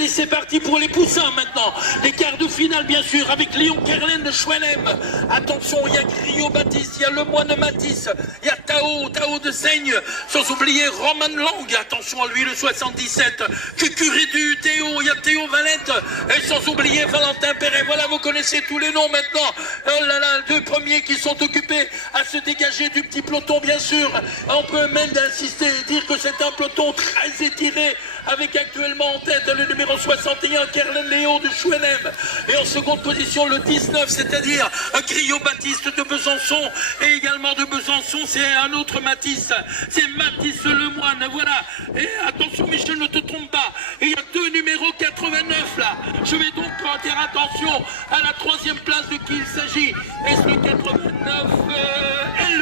Allez, c'est parti pour les poussins maintenant. Les quarts de finale, bien sûr, avec Léon Kerlen de Schwelem. Attention, il y a Griot Baptiste, il y a Lemoine Matisse, il y a Tao de Seigne, sans oublier Roman Lang. Attention à lui, le 77. Cucuridu, Théo, il y a Théo Valette, et sans oublier Valentin Perret. Voilà, vous connaissez tous les noms maintenant. Oh là là, deux premiers qui sont occupés à se dégager du petit peloton, bien sûr. On peut même insister et dire que c'est un peloton très étiré, avec actuellement en tête le numéro 61, Kerlen Léo de Schwelem. Et en seconde position, le 19, c'est-à-dire Griot Baptiste de Besançon. Et également de Besançon, c'est un autre Matisse. C'est Matisse Lemoine, voilà. Et attention, Michel, ne te trompe pas. Et il y a deux numéros 89 là. Je vais donc prêter attention à la troisième place de qui il s'agit. Est-ce le 89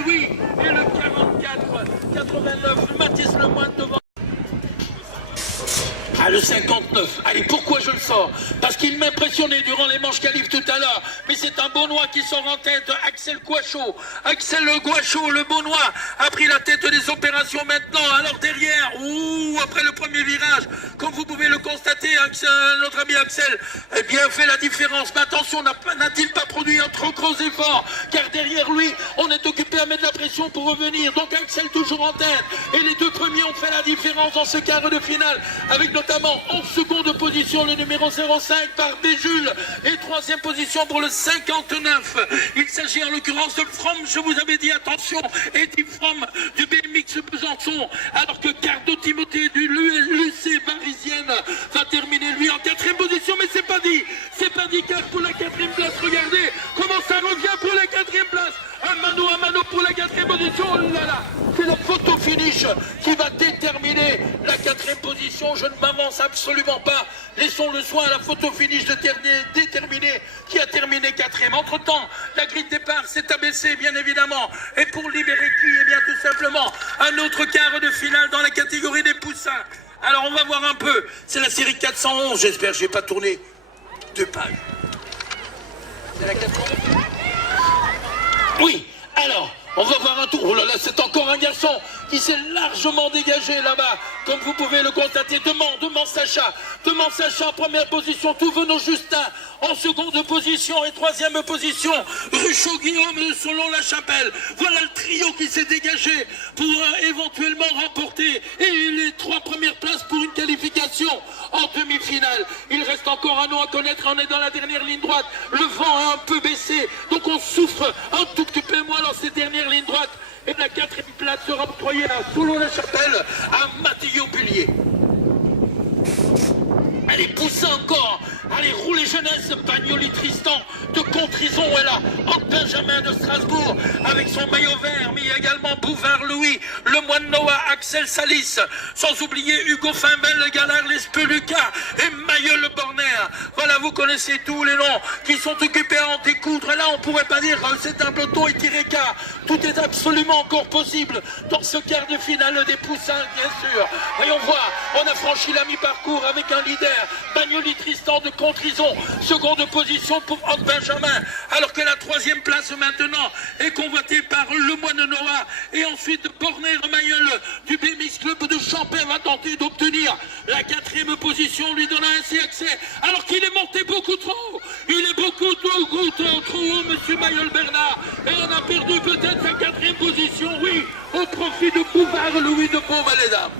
oui. Et le 89, Matisse Lemoine devant. Ah, le 59. Allez, pourquoi je le sors? Parce qu'il m'impressionnait durant les manches qualifs tout à l'heure. Mais c'est un Beaunois qui sort en tête, Axel Gouachaud. Axel Gouachaud, le Beaunois, a pris la tête des opérations maintenant. Alors derrière, après le premier virage, comme vous pouvez le constater, notre ami Axel a bien fait la différence. Mais attention, n'a-t-il pas produit un trop gros effort? Car derrière lui, on est occupé à mettre la pression pour revenir. Donc Axel toujours en tête. Et les deux premiers ont fait la différence dans ce quart de finale, avec notamment en seconde position le numéro 05 par Béjul, et troisième position pour le 59. Il s'agit en l'occurrence de From, je vous avais dit attention, Eddie From du BMX Besançon, alors que Cardo Timothée du l'UC Parisienne va terminer lui en quatrième position. Mais c'est pas dit car pour la quatrième place, regardez comment ça revient pour la quatrième place, un mano pour la quatrième position. Oh là là, c'est la photo finish qui va déterminer la quatrième position. Je ne m'avance absolument pas, laissons le soin à la photo finish de déterminer qui a terminé quatrième. Entre temps, la grille de départ s'est abaissée, bien évidemment, et pour libérer qui? Eh bien tout simplement un autre quart de finale dans la catégorie des poussins. Alors on va voir un peu, c'est la série 411, j'espère que je n'ai pas tourné deux pages. C'est la 411. Oui, alors, on va voir un tour. Oh là là, c'est encore un garçon qui s'est largement dégagé là-bas, comme vous pouvez le constater. Demande Sacha en première position, tout venant Justin en seconde position, et troisième position Ruchot Guillaume de Solon-la-Chapelle. Voilà le trio qui s'est dégagé pour éventuellement remporter et les trois premières places pour une qualification en demi-finale. Il reste encore un nom à connaître, on est dans la dernière ligne droite, le vent a un peu baissé, donc on souffre un tout petit peu moins dans ces dernières lignes droites. Et la quatrième place sera octroyée à Solon-la-Chapelle à Mathieu Bullier. Allez, poussez encore. Allez, roulez jeunesse, Bagnoli Tristan de Contrison est là. Benjamin de Strasbourg avec son maillot vert, mais il y a également Bouvard Louis, Lemoine Noah, Axel Salis, sans oublier Hugo Fimbel, le Galard, les Speluca et Mailleul Borner. Voilà, vous connaissez tous les noms qui sont occupés à en découdre. Là, on pourrait pas dire c'est un peloton étiré car tout est absolument encore possible dans ce quart de finale des poussins, bien sûr. Voyons voir, on a franchi la mi-parcours avec un leader, Bagnoli Tristan de Contrison, seconde position pour Anne Benjamin, alors que la troisième place maintenant est convoitée par Lemoine Noah, et ensuite Borner Mailleul du BMX Club de Champais va tenter d'obtenir la quatrième position, lui donnant ainsi accès, alors qu'il est monté beaucoup trop haut. Il est beaucoup trop haut, monsieur Mailleul Bernard, et on a perdu peut-être sa quatrième position, oui, au profit de Bouvard Louis de Beauvalet.